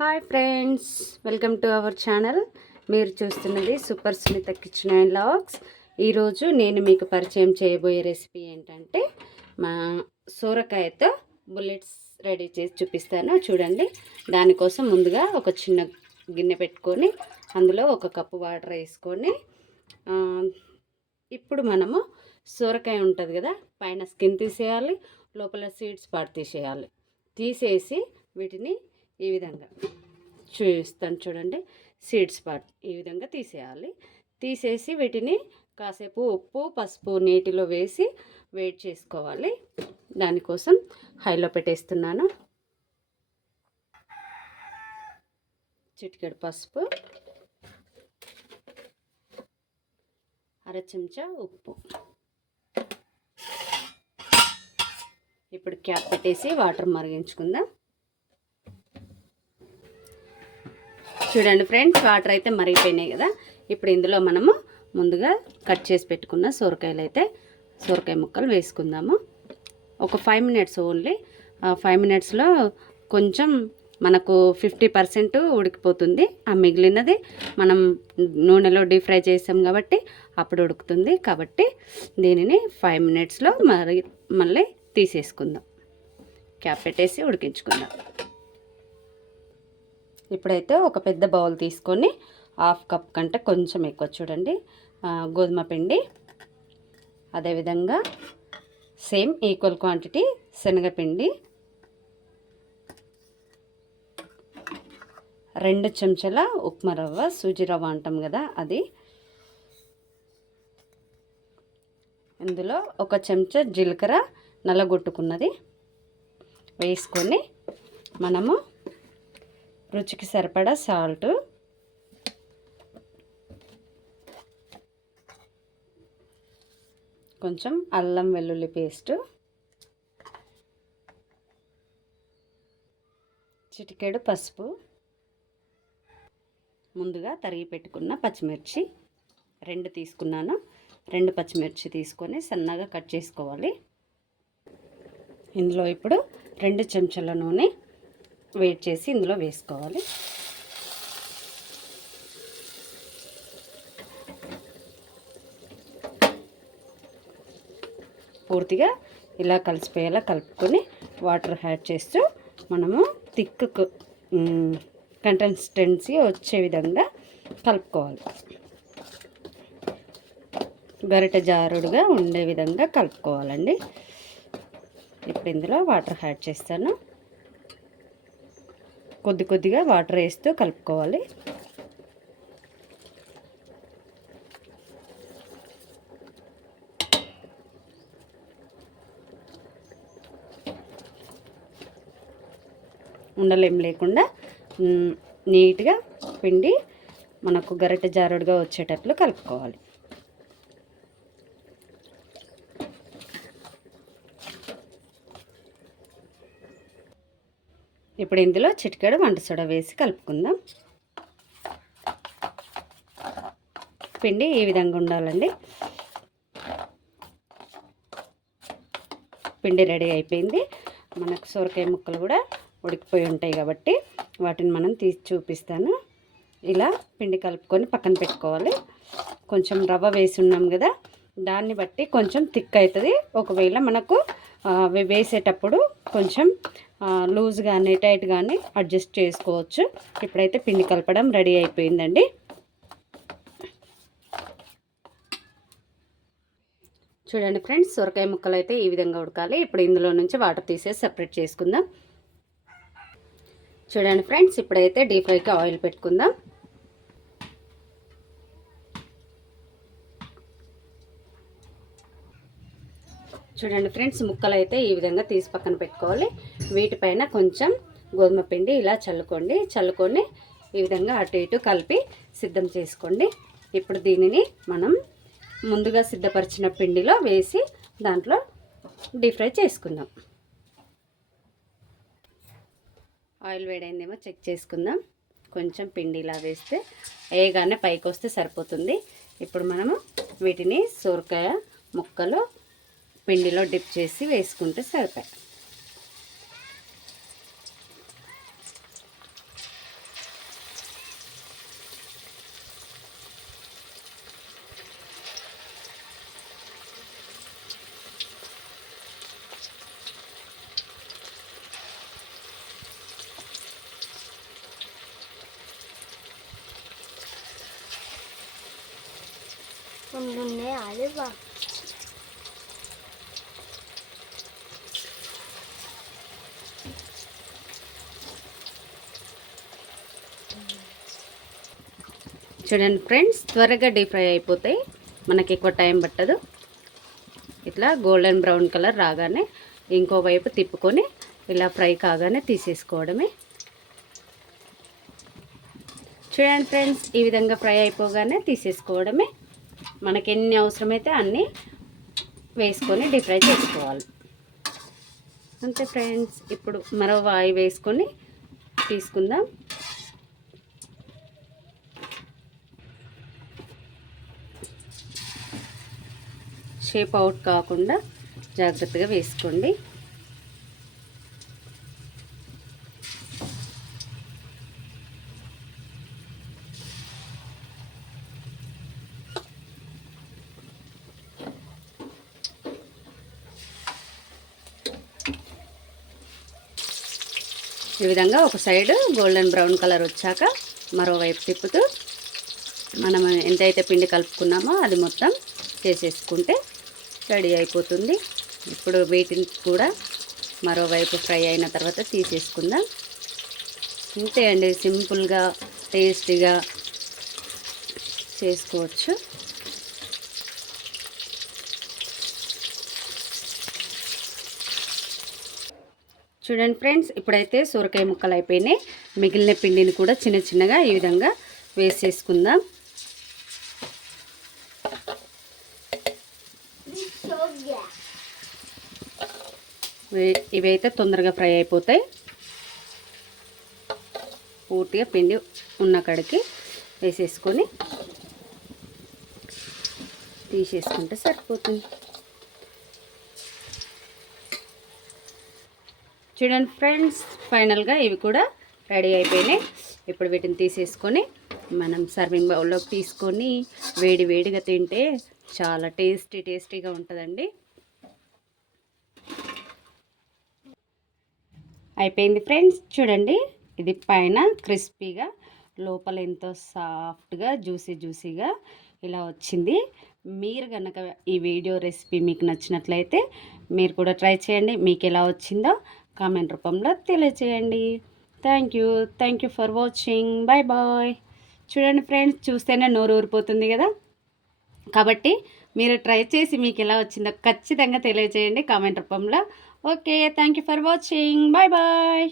Hi friends, welcome to our channel. మీరు చూస్తున్నది super Sunitha kitchen and vlogs. ఈరోజు నేను మీకు పరిచయం చేయబోయే రెసిపీ ఏంటంటే మా సోరకాయతో బుల్లెట్స్ రెడీ చేసి చూపిస్తాను. చూడండి, దానికోసం ముందుగా ఒక చిన్న గిన్నె పెట్టుకొని అందులో 1 కప్పు వాటర్ వేసుకొని ఇప్పుడు మనము సోరకాయ ఉంటుంది కదా, పైన స్కిన్ తీసేయాలి, లోపల సీడ్స్ పార్ట్ తీసేయాలి. తీసేసి వీటిని ఈ విధంగా చూస్తాను. చూడండి, సీడ్స్ పార్ట్ ఈ విధంగా తీసేయాలి. తీసేసి వీటిని కాసేపు ఉప్పు పసుపు నీటిలో వేసి వేడి చేసుకోవాలి. దానికోసం హైలో పెట్టేస్తున్నాను. చిటికెడు పసుపు, 1/2 చెంచా ఉప్పు. ఇప్పుడు క్యాప్ పెట్టేసి వాటర్ మరిగించుకుందాం. చూడండి ఫ్రెండ్స్, వాటర్ అయితే మరిగిపోయినాయి కదా. ఇప్పుడు ఇందులో మనము ముందుగా కట్ చేసి పెట్టుకున్న సోరకాయ ముక్కలు వేసుకుందాము. ఒక 5 మినిట్స్ ఓన్లీ. 5 మినిట్స్లో కొంచెం మనకు 50% ఉడికిపోతుంది. ఆ మిగిలినది మనం నూనెలో డీప్ ఫ్రై చేసాం కాబట్టి అప్పుడు ఉడుకుతుంది. కాబట్టి దీనిని 5 మినిట్స్లో మళ్ళీ తీసేసుకుందాం. క్యాప్ పెట్టేసి ఉడికించుకుందాం. ఇప్పుడైతే ఒక పెద్ద బౌల్ తీసుకొని 1/2 కప్ కంటే కొంచెం ఎక్కువ, చూడండి, గోధుమ పిండి, అదేవిధంగా సేమ్ ఈక్వల్ క్వాంటిటీ శనగపిండి, 2 చెంచాల ఉప్మా రవ్వ, సూజీ రవ్వ అంటాం కదా అది, ఇందులో 1 చెంచా జీలకర్ర నల్లగొట్టుకున్నది వేసుకొని మనము రుచికి సరిపడా సాల్ట్, కొంచెం అల్లం వెల్లుల్లి పేస్టు, చిటికెడు పసుపు, ముందుగా తరిగి పెట్టుకున్న పచ్చిమిర్చి 2 తీసుకున్నాను. 2 పచ్చిమిర్చి తీసుకొని సన్నగా కట్ చేసుకోవాలి. ఇందులో ఇప్పుడు 2 చెంచాల నూనె వేడి చేసి ఇందులో వేసుకోవాలి. పూర్తిగా ఇలా కలిసిపోయేలా కలుపుకొని వాటర్ యాడ్ చేస్తూ మనము థిక్ కన్సిస్టెన్సీ వచ్చే విధంగా కలుపుకోవాలి. గరిటె జారుడుగా ఉండే విధంగా కలుపుకోవాలండి. ఇప్పుడు ఇందులో వాటర్ యాడ్ చేస్తాను. కొద్దిగా వాటర్ వేస్తూ కలుపుకోవాలి. ఉండలేం లేకుండా నీట్గా పిండి మనకు గరిటె జారుడుగా వచ్చేటట్లు కలుపుకోవాలి. ఇప్పుడు ఇందులో చిటికెడు వంట సోడా వేసి కలుపుకుందాం. పిండి ఈ విధంగా ఉండాలండి. పిండి రెడీ అయిపోయింది. మనకు సొరకాయ ముక్కలు కూడా ఉడికిపోయి ఉంటాయి కాబట్టి వాటిని మనం తీసి చూపిస్తాను. ఇలా పిండి కలుపుకొని పక్కన పెట్టుకోవాలి. కొంచెం రవ్వ వేసి ఉన్నాం కదా, దాన్ని బట్టి కొంచెం థిక్ అవుతుంది. ఒకవేళ మనకు వేసేటప్పుడు కొంచెం లూజ్ కానీ టైట్ కానీ అడ్జస్ట్ చేసుకోవచ్చు. ఇప్పుడైతే పిండి కలపడం రెడీ అయిపోయిందండి. చూడండి ఫ్రెండ్స్, సొరకాయ ముక్కలు అయితే ఈ విధంగా ఉడకాలి. ఇప్పుడు ఇందులో నుంచి వాటర్ తీసేసి సెపరేట్ చేసుకుందాం. చూడండి ఫ్రెండ్స్, ఇప్పుడైతే డీప్ ఫ్రైకి ఆయిల్ పెట్టుకుందాం. చూడండి ఫ్రెండ్స్, ముక్కలు అయితే ఈ విధంగా తీసి పక్కన పెట్టుకోవాలి. వీటిపైన కొంచెం గోధుమ పిండి ఇలా చల్లుకొని ఈ విధంగా అటు ఇటు కలిపి సిద్ధం చేసుకోండి. ఇప్పుడు దీనిని మనం ముందుగా సిద్ధపరిచిన పిండిలో వేసి దాంట్లో డీప్ ఫ్రై చేసుకుందాం. ఆయిల్ వేడైందేమో చెక్ చేసుకుందాం. కొంచెం పిండి ఇలా వేస్తే వేయగానే పైకి వస్తే సరిపోతుంది. ఇప్పుడు మనము వీటిని సొరకాయ ముక్కలు పిండిలో డిప్ చేసి వేసుకుంటే సరిపోయి. చూడండి ఫ్రెండ్స్, త్వరగా డీప్ ఫ్రై అయిపోతాయి, మనకి ఎక్కువ టైం పట్టదు. ఇట్లా గోల్డెన్ బ్రౌన్ కలర్ రాగానే ఇంకోవైపు తిప్పుకొని ఇలా ఫ్రై కాగానే తీసేసుకోవడమే. చూడండి ఫ్రెండ్స్, ఈ విధంగా ఫ్రై అయిపోగానే తీసేసుకోవడమే. మనకి ఎన్ని అవసరమైతే అన్నీ వేసుకొని డీప్ ఫ్రై చేసుకోవాలి. అంతే ఫ్రెండ్స్. ఇప్పుడు మరో వాయి వేసుకొని తీసుకుందాం. షేప్ అవుట్ కాకుండా జాగ్రత్తగా వేసుకోండి. ఈ విధంగా ఒక సైడ్ గోల్డెన్ బ్రౌన్ కలర్ వచ్చాక మరోవైపు తిప్పుతూ మనం ఎంతైతే పిండి కలుపుకున్నామో అది మొత్తం చేసేసుకుంటే రెడీ అయిపోతుంది. ఇప్పుడు వీటిని కూడా మరోవైపు ఫ్రై అయిన తర్వాత తీసేసుకుందాం. ఇంతే అండి, సింపుల్గా టేస్టీగా చేసుకోవచ్చు. చూడండి ఫ్రెండ్స్, ఇప్పుడైతే సొరకాయ ముక్కలు అయిపోయినాయి. మిగిలిన పిండిని కూడా చిన్న చిన్నగా ఈ విధంగా వేసేసుకుందాం. ఇవైతే తొందరగా ఫ్రై అయిపోతాయి. పూర్తిగా పిండి ఉన్న కాడికి వేసేసుకొని తీసేసుకుంటే సరిపోతుంది. చూడండి ఫ్రెండ్స్, ఫైనల్గా ఇవి కూడా రెడీ అయిపోయినాయి. ఇప్పుడు వీటిని తీసేసుకొని మనం సర్వింగ్ బౌల్లోకి తీసుకొని వేడి వేడిగా తింటే చాలా టేస్టీగా ఉంటుందండి. అయిపోయింది ఫ్రెండ్స్. చూడండి, ఇది పైన క్రిస్పీగా, లోపల ఎంతో సాఫ్ట్గా జ్యూసీగా ఇలా వచ్చింది. మీరు కనుక ఈ వీడియో రెసిపీ మీకు నచ్చినట్లయితే మీరు కూడా ట్రై చేయండి. మీకు ఎలా వచ్చిందో కామెంట్ రూపంలో తెలియచేయండి. Thank you for watching. Bye. చూడండి ఫ్రెండ్స్, చూస్తేనే నోరు ఊరిపోతుంది కదా. కాబట్టి మీరు ట్రై చేసి మీకు ఎలా వచ్చిందో ఖచ్చితంగా తెలియజేయండి కామెంట్ రూపంలో. Okay, thank you for watching. Bye.